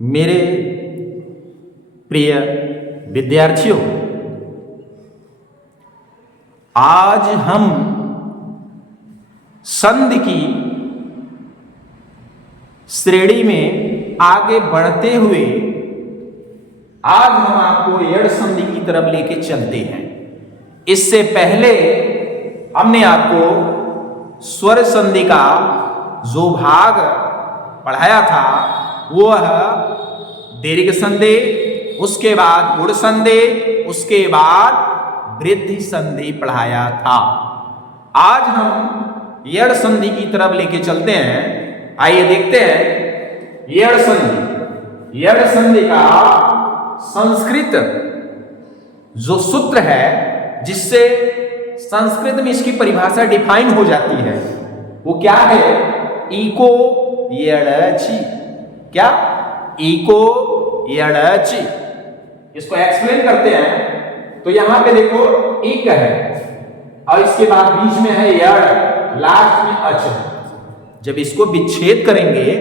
मेरे प्रिय विद्यार्थियों, आज हम संधि की श्रेणी में आगे बढ़ते हुए आज हम आपको यड़ संधि की तरफ लेके चलते हैं। इससे पहले हमने आपको स्वर संधि का जो भाग पढ़ाया था वह दीर्घ संधि, उसके बाद गुण संधि, उसके बाद वृद्धि संधि पढ़ाया था। आज हम यड़ संधि की तरफ लेके चलते हैं। आइए देखते हैं यड़ संधि। यड़ संधि का संस्कृत जो सूत्र है जिससे संस्कृत में इसकी परिभाषा डिफाइन हो जाती है वो क्या है? इको यड़चि। क्या? इको यड़चि। इसको एक्सप्लेन करते हैं तो यहां पे देखो इक है और इसके बाद बीच में है यड़, लास्ट में अच है। जब इसको विच्छेद करेंगे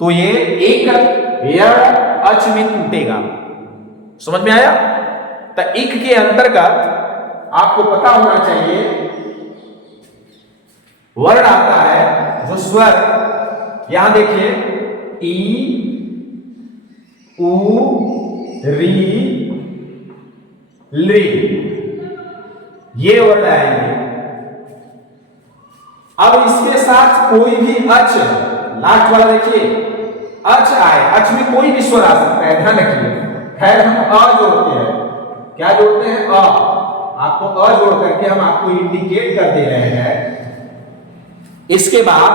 तो ये इक यड़ अच में टूटेगा। समझ में आया? तो इक के अंतर्गत आपको पता होना चाहिए वर्ण आता है जो स्वर, यहां देखिए ई, उ, री, ली, ये वर्ण आएंगे। अब इसके साथ कोई भी अच, लास्ट वाला देखिए अच आए, अच में कोई भी स्वर आ सकता है, ध्यान रखिए। खैर हम अ जोड़ते हैं। क्या जोड़ते हैं? अ। आपको अ जोड़ करके हम आपको इंडिकेट कर दे रहे हैं। इसके बाद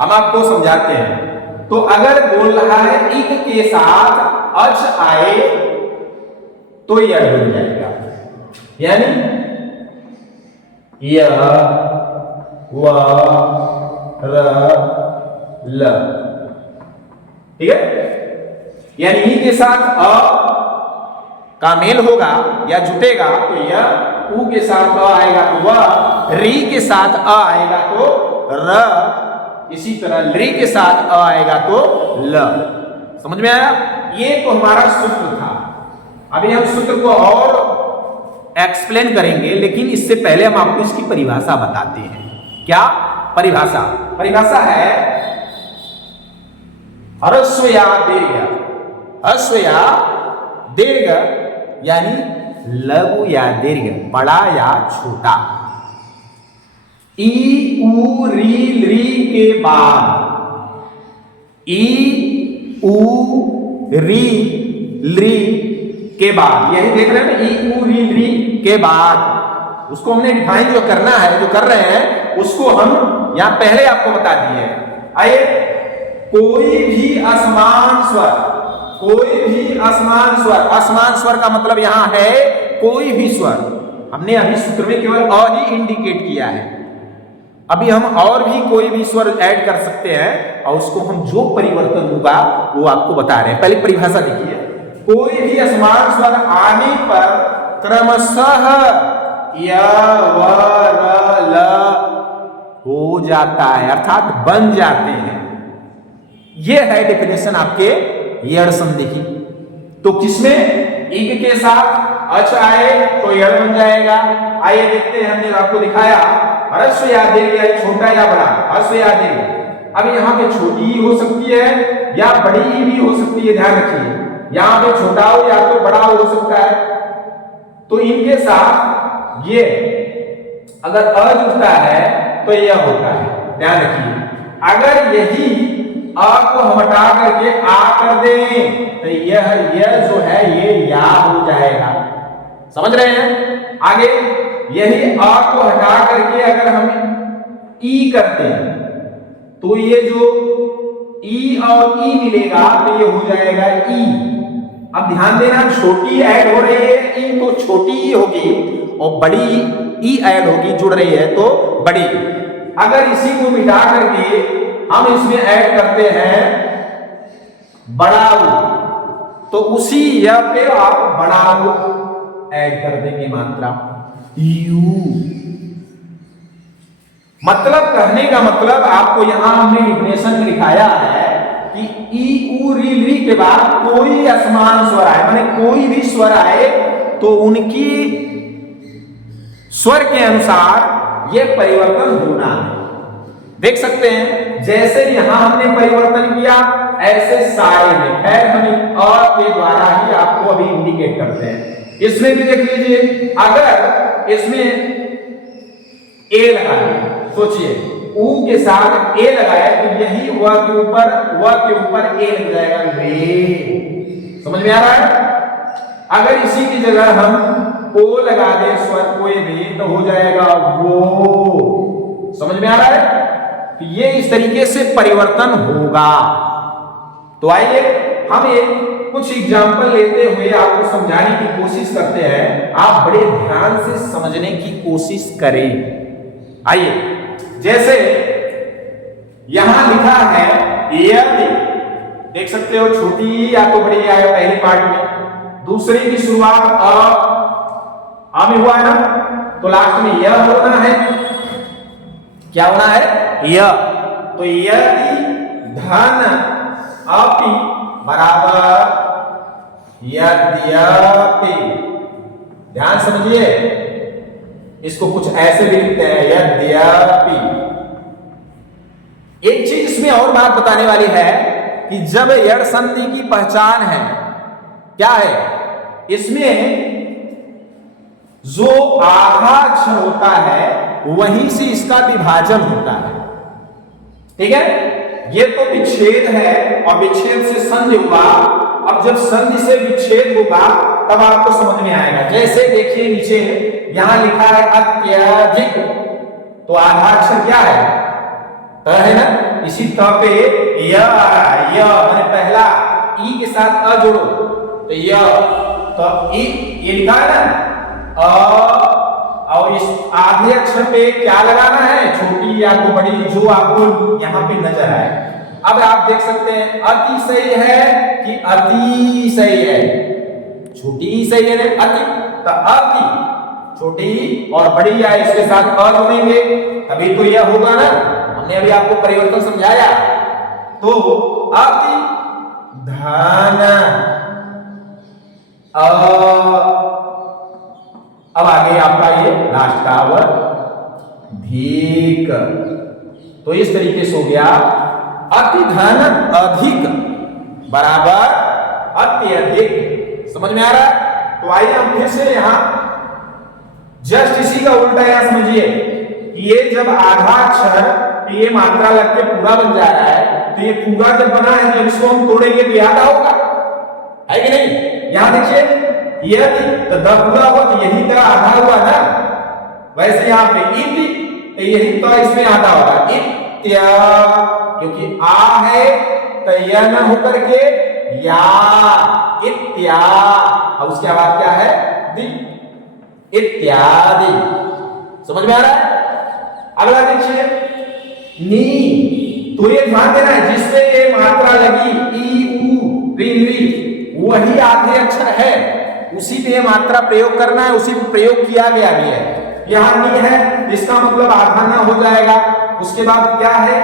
हम आपको समझाते हैं। तो अगर बोल रहा है इक के साथ अच आए तो यड़ बन जाएगा, यानी य, व, र, ल। ठीक है? यानी ई के साथ अ का मेल होगा या जुटेगा तो यह, उ के साथ अ आएगा तो वह, री के साथ अ आएगा तो र, इसी तरह ली के साथ अ आएगा तो ल। समझ में आया? ये तो हमारा सूत्र था। अभी हम सूत्र को और एक्सप्लेन करेंगे, लेकिन इससे पहले हम आपको इसकी परिभाषा बताते हैं। क्या परिभाषा? परिभाषा है ह्रस्व या दीर्घ। ह्रस्व या दीर्घ यानी लघु या दीर्घ, बड़ा या छोटा। ई, उ, री के बाद, ई, उ, री के बाद, यही देख रहे हैं ना, ई, उ, री के बाद। उसको हमने डिफाइन जो करना है, जो कर रहे हैं उसको हम यहां पहले आपको बता दिए। आइए, कोई भी असमान स्वर, कोई भी असमान स्वर, असमान स्वर का मतलब यहां है कोई भी स्वर। हमने अभी सूत्र में केवल अ ही इंडिकेट किया है। अभी हम और भी कोई भी स्वर ऐड कर सकते हैं और उसको हम जो परिवर्तन होगा वो आपको बता रहे हैं। पहले परिभाषा देखिए। कोई भी असमान स्वर आने पर क्रमशः य, व, र, ल हो जाता है, अर्थात बन जाते हैं। यह है डेफिनेशन आपके यड़ संधि की। तो किसमें? इक के साथ अच आए तो यड़ बन जाएगा। आइए देखते हैं, हमने आपको दिखाया ह्रस्व या दीर्घ, या छोटा या बड़ा, ह्रस्व या दीर्घ। अब यहाँ पे छोटी हो सकती है या बड़ी भी हो सकती है, ध्यान रखिए। यहाँ पे छोटा हो या तो बड़ा हो सकता है। तो इनके साथ ये अगर अ जुड़ता है तो यह होता है, ध्यान रखिए। अगर यही अ को हम हटा करके आ कर दें तो यह जो है ये या हो जाएगा। समझ रहे हैं? आगे यही अ को हटा करके अगर हम ई करते हैं तो ये जो ई और ई मिलेगा तो ये हो जाएगा ई। अब ध्यान देना, छोटी ऐड हो रही है ई तो छोटी ही होगी और बड़ी ई ऐड होगी, जुड़ रही है तो बड़ी। अगर इसी को मिटा करके हम इसमें ऐड करते हैं बड़ा उ, तो उसी या पे आप बड़ा उ ऐड कर देंगे मात्रा यू। मतलब कहने का मतलब आपको यहां हमने डिफिनेशन में दिखाया है कि कि ई ऊ री ली के बाद कोई असमान स्वर आए, माने कोई भी स्वर आए तो उनकी स्वर के अनुसार यह परिवर्तन होना है। देख सकते हैं जैसे यहां हमने परिवर्तन किया ऐसे सारे में, खैर हम अ के द्वारा ही आपको अभी इंडिकेट करते हैं। इसमें भी देख लीजिए, अगर इसमें ए लगाए, सोचिए ऊ के साथ ए लगाए तो यही व के ऊपर ए लग जाएगा, रे। समझ में आ रहा है? अगर इसी की जगह हम ओ लगा दे स्वर कोई भी तो हो जाएगा वो। समझ में आ रहा है? तो ये इस तरीके से परिवर्तन होगा। तो आइए हम एक कुछ एग्जाम्पल लेते हुए आपको समझाने की कोशिश करते हैं, आप बड़े ध्यान से समझने की कोशिश करें। आइए, जैसे यहां लिखा है यदि, देख सकते हो छोटी या तो बड़ी आया पहले पार्ट में, दूसरे की शुरुआत अ में हुआ है ना, तो लास्ट में यह होना है। क्या होना है? य। तो यदि धन अपि बराबर यद्यपि, ध्यान समझिए, इसको कुछ ऐसे भी लिखते हैं यद्यपि। एक चीज इसमें और बात बताने वाली है कि जब यड़ संधि की पहचान है, क्या है इसमें जो आधा अक्षर होता है वहीं से इसका विभाजन होता है। ठीक है, ये तो विच्छेद है और विच्छेद से संधि हुआ। अब जब संधि से विच्छेद होगा तब आपको समझ में आएगा। जैसे देखिए नीचे यहां लिखा है अत्यधिक, तो आधा अक्षर क्या है? त है ना, इसी त पे य आ रहा है। य माने पहला ई के साथ अ जोड़ो तो य, तो ई ये लिखा है ना अ, और इस आधे अक्षर पे क्या लगाना है? छोटी या तो बड़ी, जो आपको यहां पे नजर आए। अब आप देख सकते हैं अति सही है कि अति सही है? छोटी सही है ना, अति, तो अति छोटी और बड़ी या इसके साथ अ जोड़ेंगे तभी तो यह होगा ना। हमने अभी आपको परिवर्तन समझाया। तो अति धन अब आगे आपका ये लास्ट का अधिक, तो इस तरीके से हो गया अति धन अधिक बराबर अत्यधिक। समझ में आ रहा है? तो आइए हम फिर से यहां जस्ट इसी का उल्टा यहां समझिए कि ये जब आधा अक्षर ये मात्रा लग के पूरा बन जा रहा है, तो ये पूरा जब बना है जब इसको हम तोड़ेंगे तो याद होगा, है कि नहीं? यहां देखिए यदि तो द पूरा हुआ तो यही का आधा हुआ ना, वैसे यहां पे इति तो यही तो इसमें आधा होगा इत्या, क्योंकि आ है तो यह न होकर के या इत्या, और उसके बाद क्या है? दि, इत्यादि। समझ में आ रहा है? अगला देखिए नी, तो ये ध्यान देना है जिससे ये मात्रा लगी ई ऊ री री वही आधे अक्षर है, उसी पे मात्रा प्रयोग करना है, उसी पे प्रयोग किया गया भी है। यहां नी है, इसका मतलब आधा ना हो जाएगा। उसके बाद क्या है?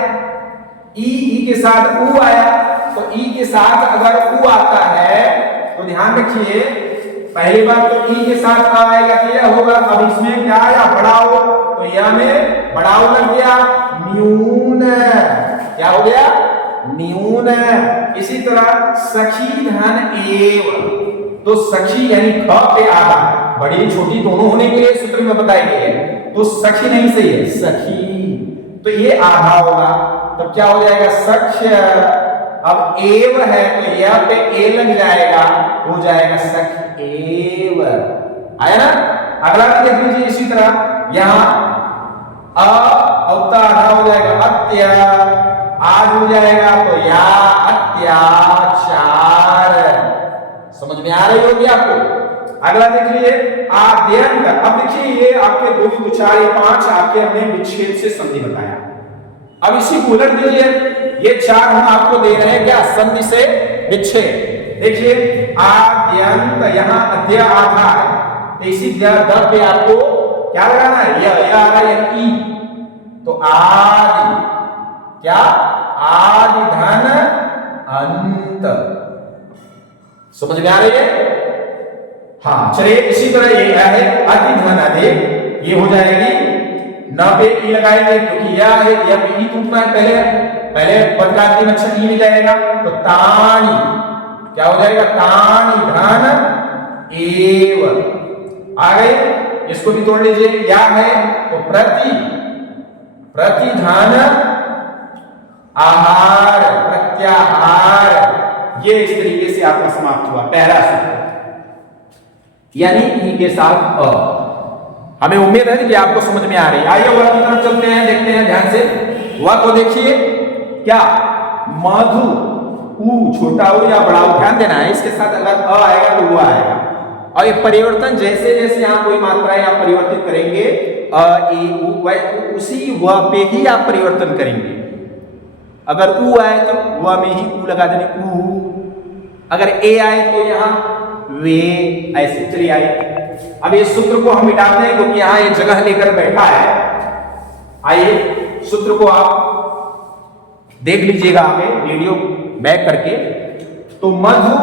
ई के साथ ऊ आया, तो ई के साथ अगर ऊ आता है तो ध्यान रखिए पहली बार तो ई के साथ आएगा तो यह होगा। अब इसमें क्या आया? बढ़ाओ, तो यह में बढ़ाओ लग गया न्यून, क्या हो गया? न्यून। इसी तरह सखी धन एव, तो सखी यानी ख पे आधा, बड़ी छोटी दोनों होने के लिए सूत्र में बताई गई है, तो सखी नहीं सही है सखी, तो ये आधा होगा, तब क्या हो जाएगा? सख्य। अब एव है तो यह पे ए लग जाएगा, हो जाएगा सख एव। आया ना? अगला भी देख लीजिए इसी तरह यहां अवता आधा हो जाएगा अत्या, आज हो जाएगा तो या अत्याचार। समझ में आ रही होगी आपको? अगला देख लीजिए आद्यंत। अब देखिए ये आपके 2 4 5 आपके हमने विच्छेद से संधि बताया। अब इसी को उलट दीजिए, ये 4 हम आपको दे रहे हैं क्या? संधि से विच्छेद। देखिए आद्यंत, यहां अध्या आधा है तो इसी द पे आपको क्या लगाना है? यह आ रहा है ई, तो आदि, क्या? आदि धन समझ में आ रही है? हाँ चलिए, इसी तरह ये क्या है, अति धन अधिक, ये हो जाएगी न पे ई लगाएंगे क्योंकि यह है, यह पे ई टूटना है, पहले पद का अंतिम अक्षर ई में जाएगा, तो तानी क्या हो जाएगा, तानी धन एव। आ गए, इसको भी तोड़ लीजिए, क्या है तो प्रति धन आहार, प्रत्याहार, ये इस तरीके से आपका समाप्त हुआ पहला सूत्र, यानी ई के साथ अ। हमें उम्मीद है कि आपको समझ में आ रही है। आइए वह की तरफ चलते हैं, देखते हैं ध्यान से। वह को देखिए, क्या मधु, ऊ छोटा ऊ या बड़ा ऊ, ध्यान देना है, इसके साथ अगर अ आएगा तो वो आएगा। और ये परिवर्तन जैसे जैसे यहाँ कोई मात्राएं आप परिवर्तित करेंगे, अ ए उ, उसी व पे ही आप परिवर्तन करेंगे। अगर ऊ आए तो व में ही ऊ लगा देंगे, ऊ। अगर ए आए तो यहाँ वे, ऐसे। चलिए आइए, अब इस सूत्र को हम मिटाते हैं क्योंकि यहाँ ये जगह लेकर बैठा है। आइए सूत्र को आप देख लीजिएगा, हमें वीडियो बैक करके। तो मधु,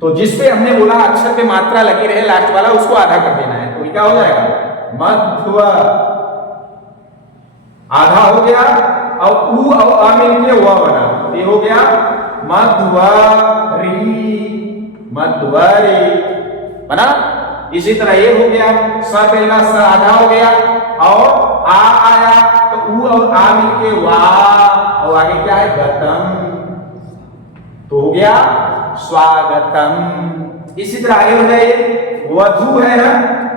तो जिसपे हमने बोला अक्षर पे मात्रा लगी रहे लास्ट वाला, उसको आधा कर देना है, तो क्या हो जाएगा, मध्व आधा हो गया, और ऊ और आ मिलके व बना, ये हो गया मध्वरी, मध्वरी बना। इसी तरह ये हो गया, स पहला स आधा हो गया, और आ आया तो ऊ और आ मिलके वा, और आगे क्या है, गतम, तो हो गया स्वागतम। इसी तरह आगे हो जाए, वधु है ना,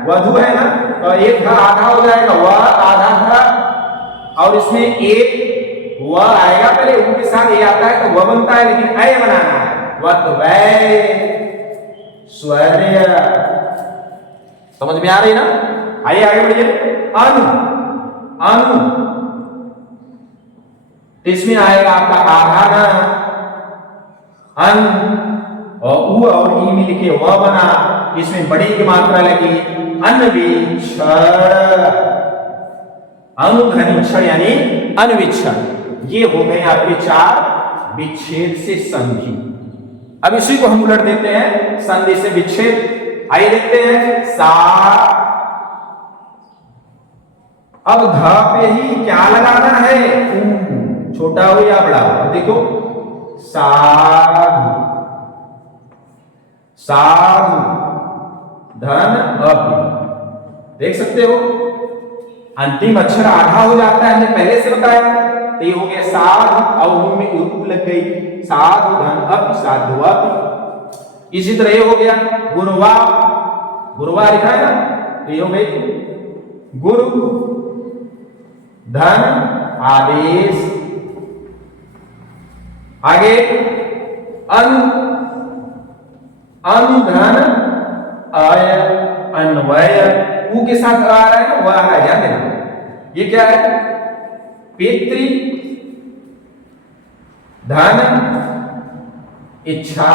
वधु है ना, तो एक आधा हो जाएगा, वह आधा था, और इसमें एक वह आएगा, पहले ऊ के साथ ये आता है तो वह बनता है, लेकिन ऐ बनाना है, वत्वै स्वर्य। समझ में आ रही ना? आइए आगे बढ़िए। अनु, अनु, इसमें आएगा आपका आधा ना, अन, और ऊ और ई मिलके वह बना, इसमें बड़ी की मात्रा लगी, अन्वीक्षण, अनुध्वनिक्षण यानी अन्वीक्षण। ये हो गए आपके चार विच्छेद से संधि। अब इसी को हम उलट देते हैं, संधि से विच्छेद। आइए देखते हैं, सा, अब ध पे ही क्या लगाना है, छोटा हो या बड़ा हो, देखो साधु, साधु धन अभि, देख सकते हो अंतिम अक्षर आधा हो जाता है, हमने पहले से बताया, तो ये हो गया साधु, और में उ लग गई, साधु धन अभि, साधु अभि। इसी तरह ये हो गया गुरुवा, गुरुवा लिखा है ना, ये हो गई गुरु धन आदेश। आगे अन, अनुधन अय, अन्वय, ऊ के साथ आ रहा है ना, वह है, ध्यान देना। ये क्या है, पितृ धन इच्छा,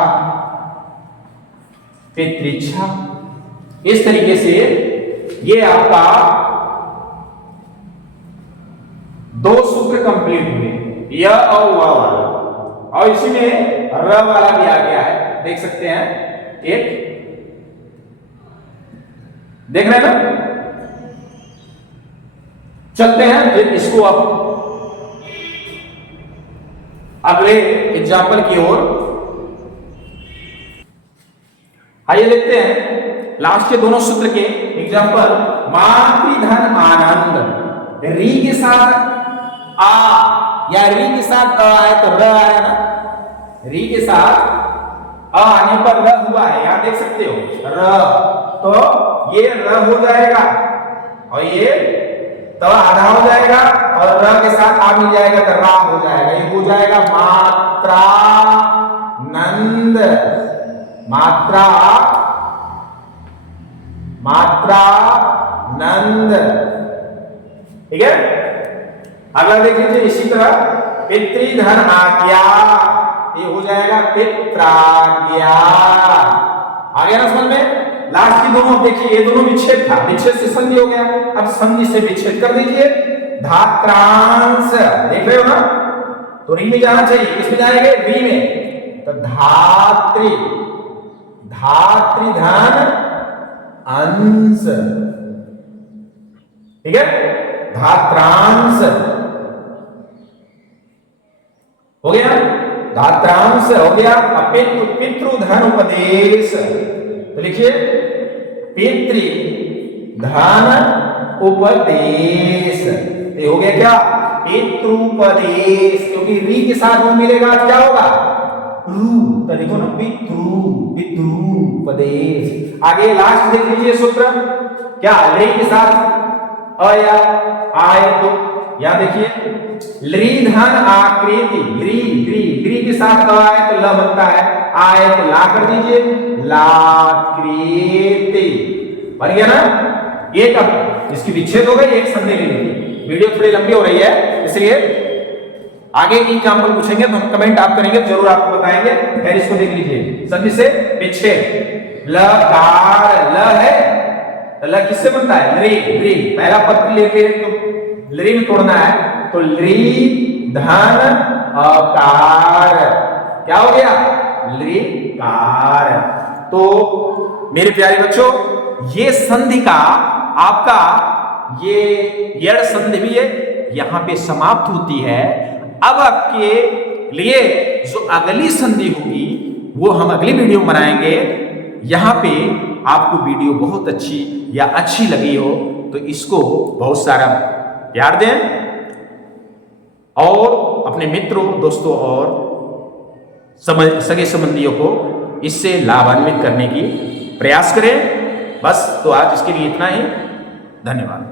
पितृच्छा। इस तरीके से ये आपका दो सूत्र कंप्लीट हुए, य और व वाला, और इसी में र वाला भी आ गया है, देख सकते हैं, एक देख रहे हैं ना। चलते हैं फिर इसको अब अगले एग्जाम्पल की ओर। आइए देखते हैं लास्ट के दोनों सूत्र के एग्जाम्पल। मातृधन आनंद, री के साथ आ या री के साथ अ आए तो र आया ना, री के साथ अ आने पर र हुआ है, यहां देख सकते हो र, तो ये र हो जाएगा, और ये तो आधा हो जाएगा, और र के साथ आ मिल जाएगा तो रा हो जाएगा, ये हो जाएगा मात्रा नंद, मात्रा, मात्रा नंद, ठीक है। अगला देख लीजिए, इसी तरह पितृधन आज्ञा, ये हो जाएगा पित्राज्ञा। आ गया ना समझ में? लास्ट की दोनों देखिए, ये दोनों विच्छेद था, विच्छेद से संधि हो गया, अब संधि से विच्छेद कर दीजिए। धात्रांश देख रहे हो ना, तो री में जाना चाहिए, किसमें जाएंगे, री में, तो धात्री, धात्री धन अंश, ठीक है, धात्रांश हो गया, धात्रांश हो गया। पितृ, पितृधन उपदेश, तो लिखिए पितृ धन उपदेश, ये हो गया क्या, पितृपदेश, क्योंकि री के साथ वो मिलेगा तो क्या होगा, रू, तो देखो ना पितृ, पितृपदेश। आगे लास्ट देख लीजिए सूत्र, क्या री के साथ अया आय, तो यहां देखिए लृ धन आकृति, ग्री ग्री ग्री के साथ आए तो ल बनता है, आय तो ला कर दीजिए, लाकृति बन गया ना। एक अब इसकी विच्छेद हो गई, एक संधि ले लीजिए। वीडियो थोड़ी लंबी हो रही है इसलिए आगे की एग्जांपल पूछेंगे तो हम कमेंट आप करेंगे, जरूर आपको बताएंगे। फिर इसको देख लीजिए, संधि से विच्छेद, लकार, ल है तो ल किससे बनता है, लृ, लृ, पहला पद लेके तो लृ में तोड़ना है, तो लृ धन अकार, क्या हो गया, लृकार। तो मेरे प्यारे बच्चों, ये संधि का आपका ये यड़ संधि भी है यहां पे समाप्त होती है। अब आपके लिए जो अगली संधि होगी वो हम अगली वीडियो में बनाएंगे। यहां पे आपको वीडियो बहुत अच्छी या अच्छी लगी हो तो इसको बहुत सारा प्यार दें और अपने मित्रों, दोस्तों और सगे संबंधियों को इससे लाभान्वित करने की प्रयास करें। बस तो आज इसके लिए इतना ही, धन्यवाद।